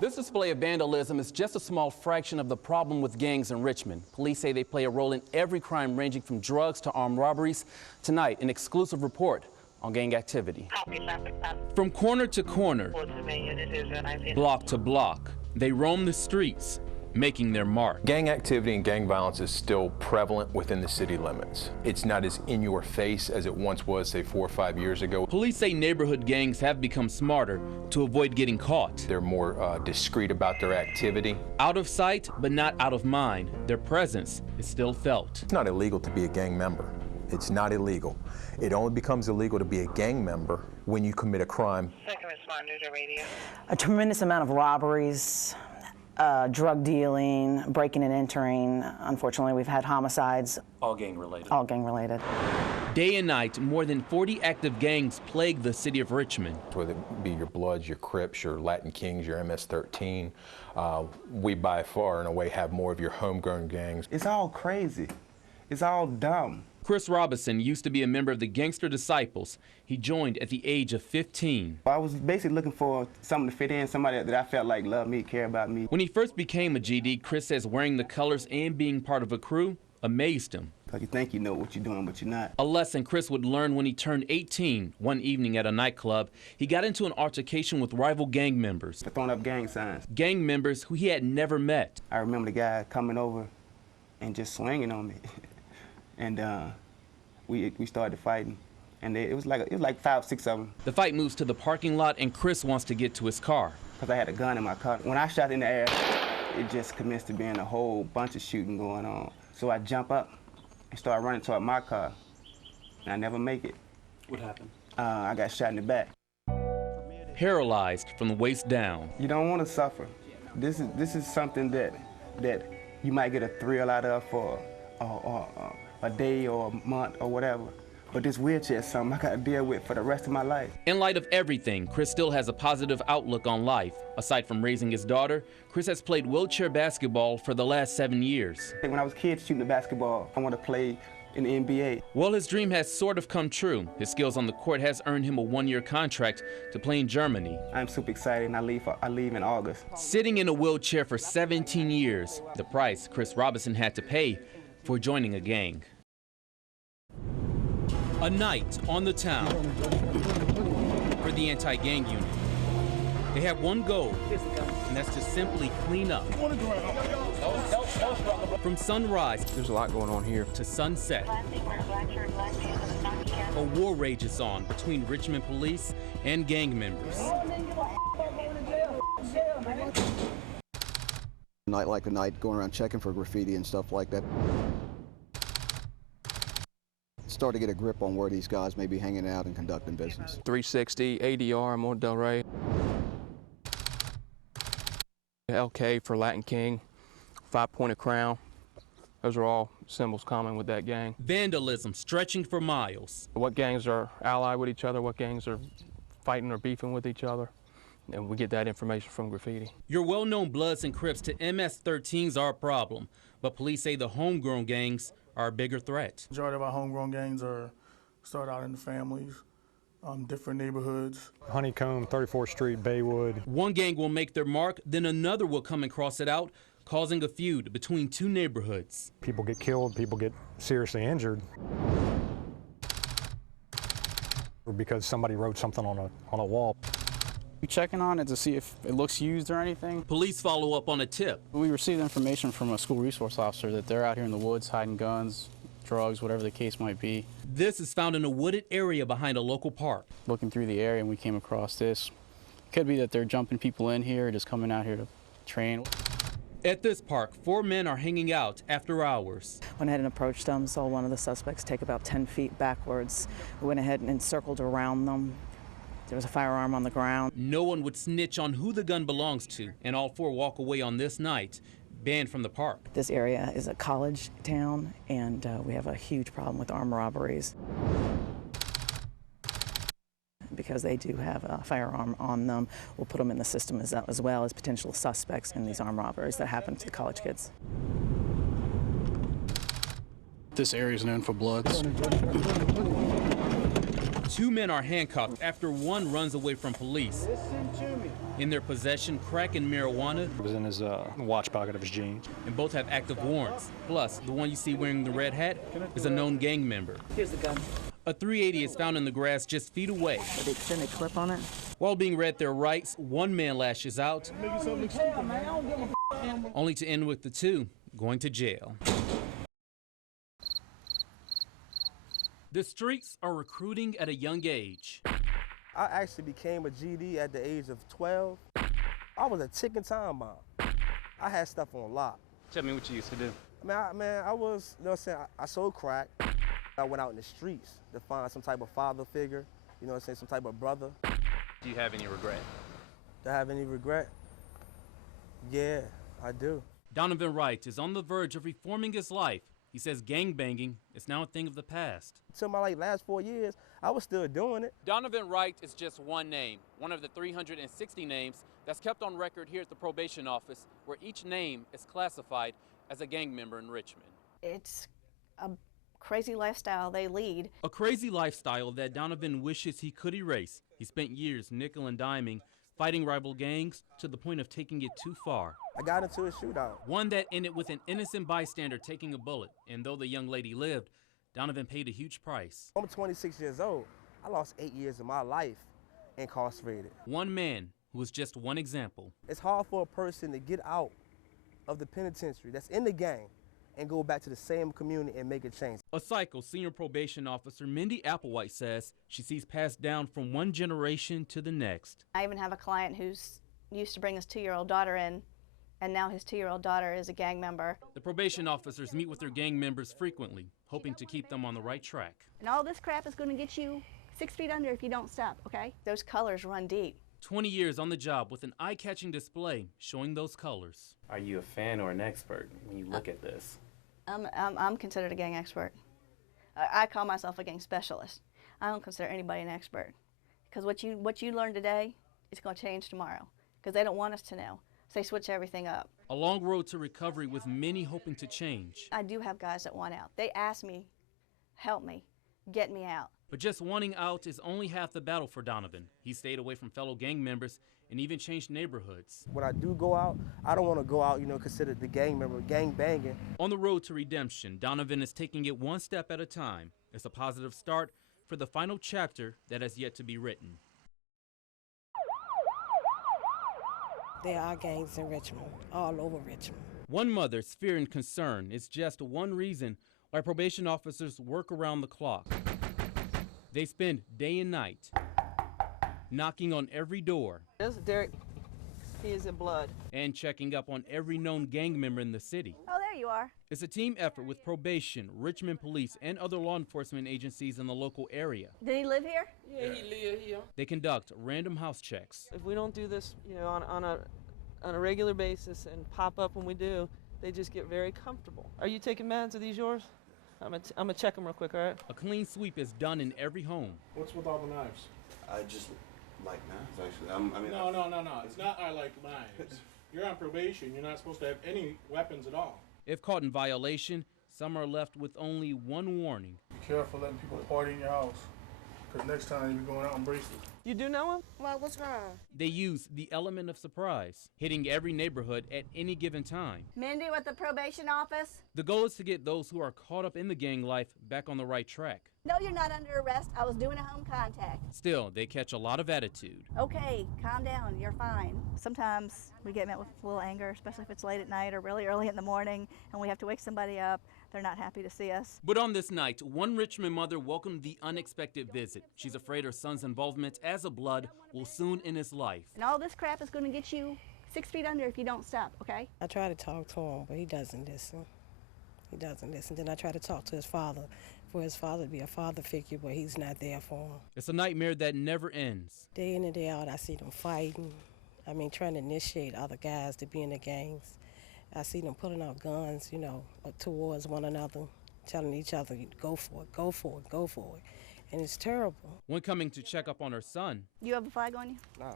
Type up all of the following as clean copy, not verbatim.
This display of vandalism is just a small fraction of the problem with gangs in Richmond. Police say they play a role in every crime ranging from drugs to armed robberies. Tonight, an exclusive report on gang activity. From corner to corner, block to block, they roam the streets, making their mark. Gang activity and gang violence is still prevalent within the city limits. It's not as in your face as it once was, say, 4 or 5 years ago. Police say neighborhood gangs have become smarter to avoid getting caught. They're more discreet about their activity. Out of sight, but not out of mind. Their presence is still felt. It's not illegal to be a gang member. It's not illegal. It only becomes illegal to be a gang member when you commit a crime. Second responders are radio. A tremendous amount of robberies, drug dealing, breaking and entering. Unfortunately, we've had homicides. All gang related. All gang related. Day and night, more than 40 active gangs plague the city of Richmond. Whether it be your Bloods, your Crips, your Latin Kings, your MS-13, we by far and away have more of your homegrown gangs. It's all crazy. It's all dumb. Chris Robinson used to be a member of the Gangster Disciples. He joined at the age of 15. I was basically looking for something to fit in, somebody that I felt like loved me, cared about me. When he first became a GD, Chris says wearing the colors and being part of a crew amazed him. Because you think you know what you're doing, but you're not. A lesson Chris would learn when he turned 18. One evening at a nightclub, he got into an altercation with rival gang members. Throwing up gang signs. Gang members who he had never met. I remember the guy coming over and just swinging on me. And we started fighting, and it was like 5, 6 of them. The fight moves to the parking lot, and Chris wants to get to his car. Because I had a gun in my car. When I shot in the air, it just commenced to being a whole bunch of shooting going on. So I jump up and start running toward my car, and I never make it. What happened? I got shot in the back. Paralyzed from the waist down. You don't want to suffer. This is something that you might get a thrill out of for a day or a month or whatever. But this wheelchair is something I got to deal with for the rest of my life. In light of everything, Chris still has a positive outlook on life. Aside from raising his daughter, Chris has played wheelchair basketball for the last 7 years. When I was a kid shooting the basketball, I wanted to play in the NBA. Well, his dream has sort of come true. His skills on the court has earned him a 1-year contract to play in Germany. I'm super excited, and I leave in August. Sitting in a wheelchair for 17 years, the price Chris Robinson had to pay for joining a gang. A night on the town for the anti-gang unit. They have one goal, and that's to simply clean up. From sunrise, there's a lot going on here, to sunset, a war rages on between Richmond police and gang members. Night like the night, going around checking for graffiti and stuff like that. Start to get a grip on where these guys may be hanging out and conducting business. 360, ADR, More Del Rey. LK for Latin King, 5-pointed crown. Those are all symbols common with that gang. Vandalism stretching for miles. What gangs are allied with each other, what gangs are fighting or beefing with each other. And we get that information from graffiti. Your well-known Bloods and Crips to MS-13s are a problem, but police say the homegrown gangs are a bigger threat. The majority of our homegrown gangs start out in the families, different neighborhoods. Honeycomb, 34th Street, Baywood. One gang will make their mark, then another will come and cross it out, causing a feud between two neighborhoods. People get killed, people get seriously injured because somebody wrote something on a wall. We checking on it to see if it looks used or anything. Police follow up on a tip. We received information from a school resource officer that they're out here in the woods hiding guns, drugs, whatever the case might be. This is found in a wooded area behind a local park. Looking through the area and we came across this. Could be that they're jumping people in here, just coming out here to train. At this park, 4 men are hanging out after hours. Went ahead and approached them, saw one of the suspects take about 10 feet backwards. We went ahead and circled around them. There was a firearm on the ground. No one would snitch on who the gun belongs to, and all 4 walk away on this night, banned from the park. This area is a college town, and we have a huge problem with armed robberies. Because they do have a firearm on them, we'll put them in the system as well as potential suspects in these armed robberies that happen to college kids. This area is known for Bloods. 2 men are handcuffed after one runs away from police. In their possession, crack and marijuana. It was in his watch pocket of his jeans. And both have active warrants. Plus, the one you see wearing the red hat is a known gang member. Here's the gun. A .380 is found in the grass just feet away. With the extended clip on it. While being read their rights, one man lashes out, only to end with the two going to jail. The streets are recruiting at a young age. I actually became a GD at the age of 12. I was a ticking time bomb. I had stuff on lock. Tell me what you used to do. I was, you know what I'm saying, I sold crack. I went out in the streets to find some type of father figure, you know what I'm saying, some type of brother. Do you have any regret? Do I have any regret? Yeah, I do. Donovan Wright is on the verge of reforming his life. He says gangbanging is now a thing of the past. Until my last 4 years, I was still doing it. Donovan Wright is just one name, one of the 360 names that's kept on record here at the probation office, where each name is classified as a gang member in Richmond. It's a crazy lifestyle they lead. A crazy lifestyle that Donovan wishes he could erase. He spent years nickel and diming, fighting rival gangs to the point of taking it too far. I got into a shootout. One that ended with an innocent bystander taking a bullet. And though the young lady lived, Donovan paid a huge price. I'm 26 years old. I lost 8 years of my life incarcerated. One man who was just one example. It's hard for a person to get out of the penitentiary that's in the gang and go back to the same community and make a change. A psycho senior probation officer, Mindy Applewhite, says she sees passed down from one generation to the next. I even have a client who's used to bring his 2-year-old daughter in, and now his 2-year-old daughter is a gang member. The probation officers meet with their gang members frequently, hoping to keep them on the right track. And all this crap is going to get you 6 feet under if you don't stop, okay? Those colors run deep. 20 years on the job with an eye-catching display showing those colors. Are you a fan or an expert when you look at this? I'm considered a gang expert. I call myself a gang specialist. I don't consider anybody an expert. Because what you learn today is going to change tomorrow. Because they don't want us to know. So they switch everything up. A long road to recovery with many hoping to change. I do have guys that want out. They ask me, help me, get me out. But just wanting out is only half the battle for Donovan. He stayed away from fellow gang members and even changed neighborhoods. When I do go out, I don't want to go out, considered the gang member, gang banging. On the road to redemption, Donovan is taking it one step at a time. It's a positive start for the final chapter that has yet to be written. There are gangs in Richmond, all over Richmond. One mother's fear and concern is just one reason why probation officers work around the clock. They spend day and night knocking on every door. This is Derek. He is in blood. And checking up on every known gang member in the city. Oh, there you are. It's a team effort with probation, Richmond police, and other law enforcement agencies in the local area. Did he live here? Yeah, he live here. They conduct random house checks. If we don't do this, on a regular basis and pop up when we do, they just get very comfortable. Are you taking meds? Are these yours? I'm gonna check them real quick, all right? A clean sweep is done in every home. What's with all the knives? I just like knives, actually. No. It's not I like knives. You're on probation. You're not supposed to have any weapons at all. If caught in violation, some are left with only one warning. Be careful letting people party in your house, because next time you'll be going out in braces. You do know him? Well, what's wrong? They use the element of surprise, hitting every neighborhood at any given time. Mindy with the probation office. The goal is to get those who are caught up in the gang life back on the right track. No, you're not under arrest. I was doing a home contact. Still, they catch a lot of attitude. Okay, calm down. You're fine. Sometimes we get met with a little anger, especially if it's late at night or really early in the morning, and we have to wake somebody up. They're not happy to see us. But on this night, one Richmond mother welcomed the unexpected visit. She's afraid her son's involvement as a blood will soon end his life. And all this crap is going to get you 6 feet under if you don't stop, okay? I try to talk to him, but he doesn't listen. He doesn't listen. Then I try to talk to his father, for his father to be a father figure, but he's not there for him. It's a nightmare that never ends. Day in and day out, I see them fighting. Trying to initiate other guys to be in the gangs. I see them pulling out guns, towards one another, telling each other, go for it, go for it, go for it. And it's terrible. When coming to check up on her son. You have a flag on you? Nah.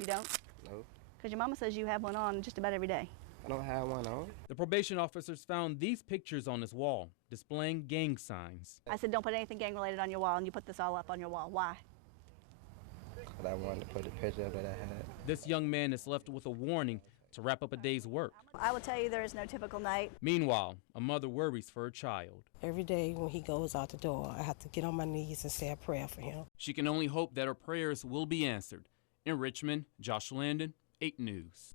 You don't? No. Because your mama says you have one on just about every day. I don't have one on. The probation officers found these pictures on his wall, displaying gang signs. I said, don't put anything gang-related on your wall, and you put this all up on your wall. Why? But I wanted to put a picture of it I had. This young man is left with a warning to wrap up a day's work. I will tell you there is no typical night. Meanwhile, a mother worries for her child. Every day when he goes out the door, I have to get on my knees and say a prayer for him. She can only hope that her prayers will be answered. In Richmond, Josh Landon, 8 News.